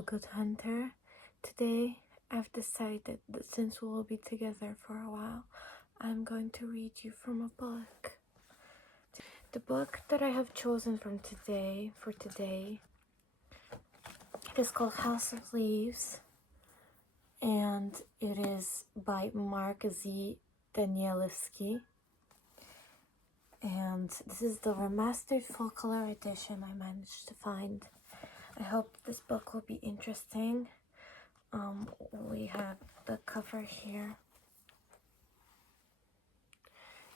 Hello, good hunter. Today, I've decided that since we will be together for a while, I'm going to read you from a book. The book that I have chosen for today, it is called House of Leaves, and it is by Mark Z. Danielewski. And this is the remastered full color edition I managed to find. I hope this book will be interesting. We have the cover here,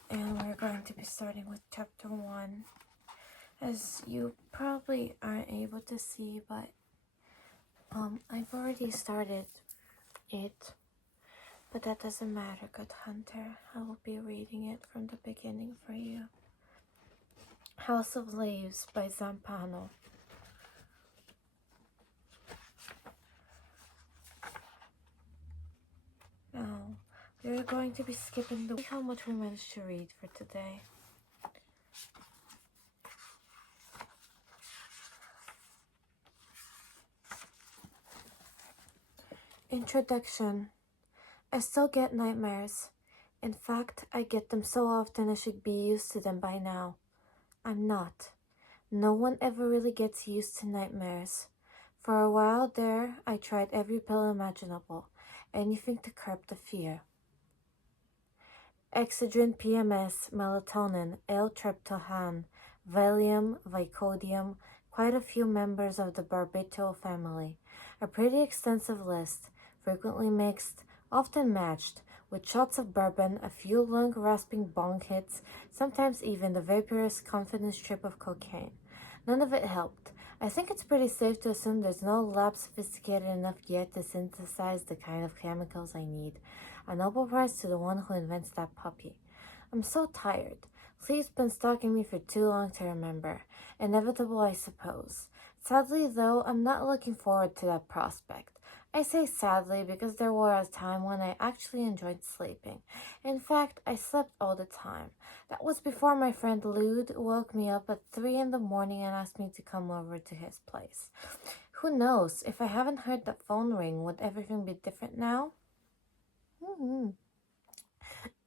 and we're going to be starting with chapter 1. As you probably aren't able to see, but I've already started it, but that doesn't matter, good hunter. I will be reading it from the beginning for you. House of Leaves by Zampano. Now, we're going to be skipping how much we managed to read for today. Introduction. I still get nightmares. In fact, I get them so often I should be used to them by now. I'm not. No one ever really gets used to nightmares. For a while there, I tried every pill imaginable, anything to curb the fear. Excedrin, PMS, melatonin, L-tryptophan, Valium, Vicodium, quite a few members of the barbital family. A pretty extensive list, frequently mixed, often matched, with shots of bourbon, a few lung-rasping bong hits, sometimes even the vaporous confidence trip of cocaine. None of it helped. I think it's pretty safe to assume there's no lab sophisticated enough yet to synthesize the kind of chemicals I need. A Nobel Prize to the one who invents that puppy. I'm so tired. Sleep's been stalking me for too long to remember. Inevitable, I suppose. Sadly, though, I'm not looking forward to that prospect. I say sadly because there was a time when I actually enjoyed sleeping. In fact, I slept all the time. That was before my friend Lude woke me up at 3 in the morning and asked me to come over to his place. Who knows? If I haven't heard that phone ring, would everything be different now?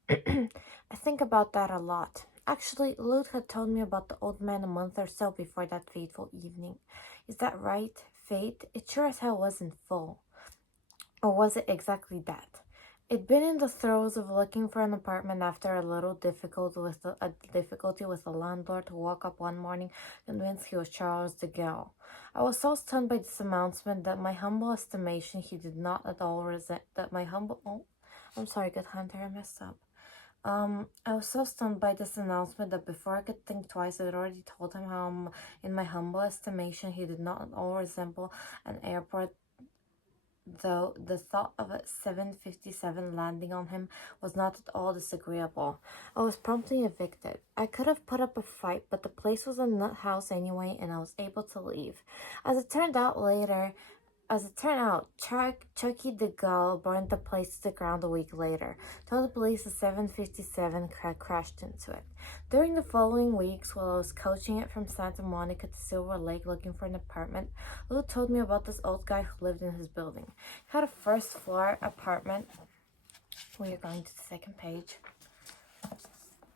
I think about that a lot. Actually, Lude had told me about the old man a month or so before that fateful evening. Is that right? Fate? It sure as hell wasn't full. Or was it exactly that? It'd been in the throes of looking for an apartment after a little difficulty with the landlord who woke up one morning convinced he was Charles de Gaulle. I was so stunned by this announcement that my humble estimation he did not at all resent that my humble I'm sorry, good hunter, I messed up. I was so stunned by this announcement that before I could think twice, I had already told him how, in my humble estimation, he did not at all resemble an airport, though the thought of a 757 landing on him was not at all disagreeable. I was promptly evicted. I could have put up a fight, but the place was a nut house anyway, and I was able to leave. As it turned out, Chucky de Gaulle burned the place to the ground a week later. Told the police a 757 had crashed into it. During the following weeks, while I was coaching it from Santa Monica to Silver Lake looking for an apartment, Lou told me about this old guy who lived in his building. He had a first-floor apartment. We are going to the second page.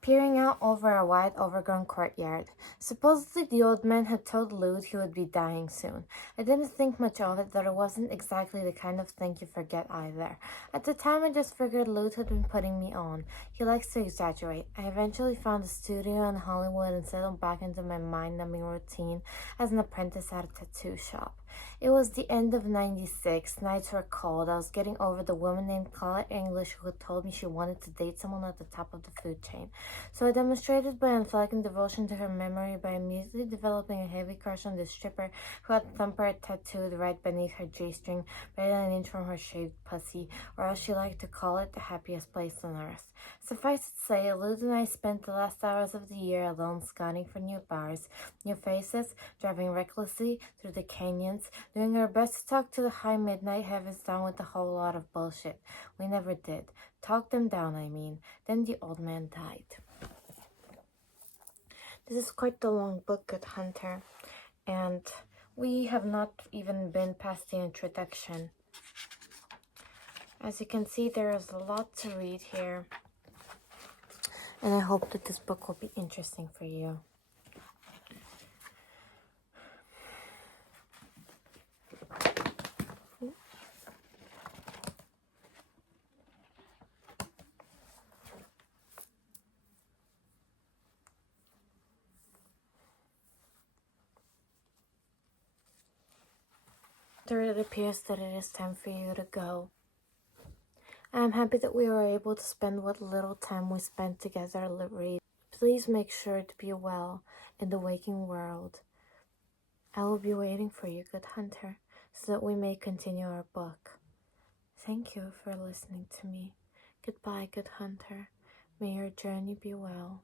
Peering out over a wide, overgrown courtyard. Supposedly, the old man had told Lude he would be dying soon. I didn't think much of it, that it wasn't exactly the kind of thing you forget either. At the time, I just figured Lude had been putting me on. He likes to exaggerate. I eventually found a studio in Hollywood and settled back into my mind-numbing routine as an apprentice at a tattoo shop. It was the end of '96. Nights were cold. I was getting over the woman named Colette English who had told me she wanted to date someone at the top of the food chain. So I demonstrated my unflagging devotion to her memory by immediately developing a heavy crush on this stripper who had Thumper tattooed right beneath her J-string, barely an inch from her shaved pussy, or as she liked to call it, the happiest place on earth. Suffice it to say, Luz and I spent the last hours of the year alone scouting for new bars, new faces, driving recklessly through the canyons, doing our best to talk to the high midnight heavens down with a whole lot of bullshit. We never did. Talk them down, I mean. Then the old man died. This is quite the long book, good hunter, and We have not even been past the introduction. As you can see, there is a lot to read here. And I hope that this book will be interesting for you. It appears that it is time for you to go. I am happy that we were able to spend what little time we spent together reading. Please make sure to be well in the waking world. I will be waiting for you, good hunter, so that we may continue our book. Thank you for listening to me. Goodbye, good hunter. May your journey be well.